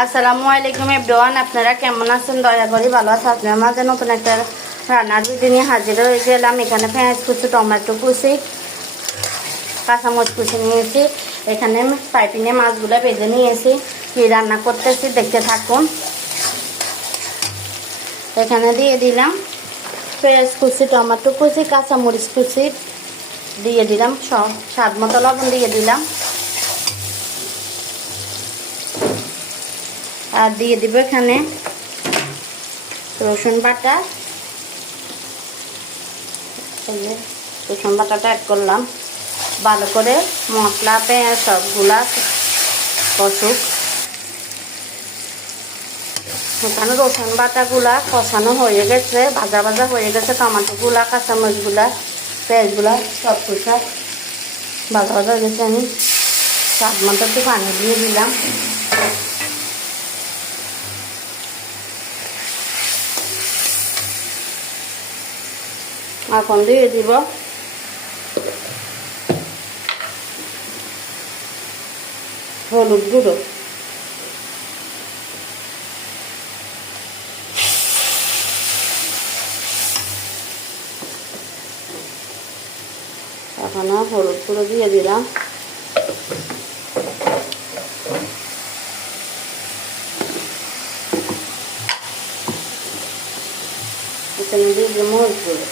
আসসালামু আলাইকুম এভরিওয়ান, আপনারা কেমন আছেন? দয়া করে ভালো আছে। আপনার মাঝে নতুন একটা রান্নার ভিডিও নিয়ে হাজির হয়ে গেলাম। এখানে পেঁয়াজ কুচি, টমেটো কুচি, কাঁচামরিচ কুচি নিয়েছি। এখানে পাইপিনে মাছগুলো ভেজে নিয়েছি। কি রান্না করতেছি দেখতে থাকুন। এখানে দিয়ে দিলাম পেঁয়াজ কুচি, টমেটো কুচি, কাঁচামরিচ কুচি দিয়ে দিলাম, সব স্বাদ মতো লবণ দিয়ে দিলাম। আর দিয়ে দিব এখানে রসুন বাটা। রসুন বাটাটা অ্যাড করলাম। ভালো করে মশলা পেঁয়াজ সবগুলা কষুক। এখানে রসুন বাটাগুলা কষানো হয়ে গেছে, ভাজা ভাজা হয়ে গেছে। টমেটোগুলা, কাঁচামরিচগুলা, পেঁয়াজগুলা সব কিছু ভাজা ভাজা হয়ে গেছে। আমি স্বাদ মতো একটু পানি দিয়ে দিলাম। এখন দিয়ে দিব হলুদ গুঁড়ো। এখন হলুদ গুঁড়ো দিয়ে দিলাম। এখানে দিয়ে দিব মরিচ গুঁড়ো।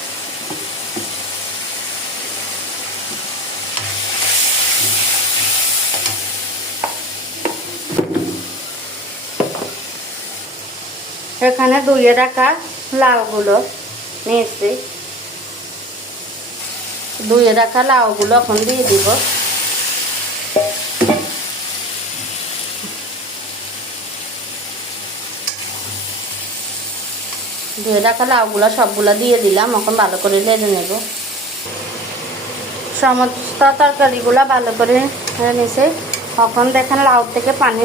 এখানে ধুয়ে রাখা লাউগুলো নিয়েছি। ধুয়ে রাখা লাউগুলো এখন দিয়ে দিব। ধুয়ে রাখা লাউগুলো সবগুলো দিয়ে দিলাম। এখন ভালো করে নেড়ে নেব। সমস্ত তরকারিগুলো ভালো করে নিয়েছে। এখন দেখেন লাউ থেকে পানি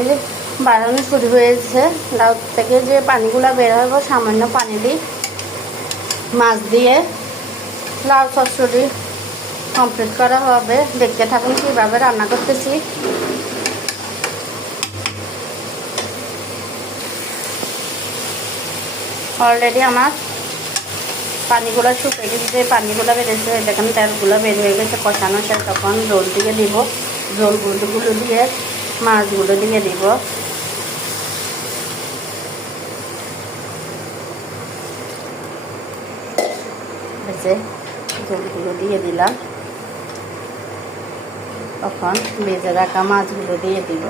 বাড়ানো শুরু হয়েছে। লাউ থেকে যে পানিগুলো বের হইব সামান্য পানি দিই। মাছ দিয়ে লাউ চচ্চড়ি কমপ্লিট করা হবে। দেখতে থাকুন কীভাবে রান্না করতেছি। অলরেডি আমার পানিগুলো শুকিয়ে গেছে, পানিগুলো বেড়েছে। দেখেন তেলগুলো বের হয়ে গেছে, কষানো শেষ। তখন জল দিয়ে দিব। জলগুলো দিয়ে মাছগুলো দিয়ে দিব। জলগুলো দিয়ে দিলাম। তখন ভেজে রাখা মাছগুলো দিয়ে দিব।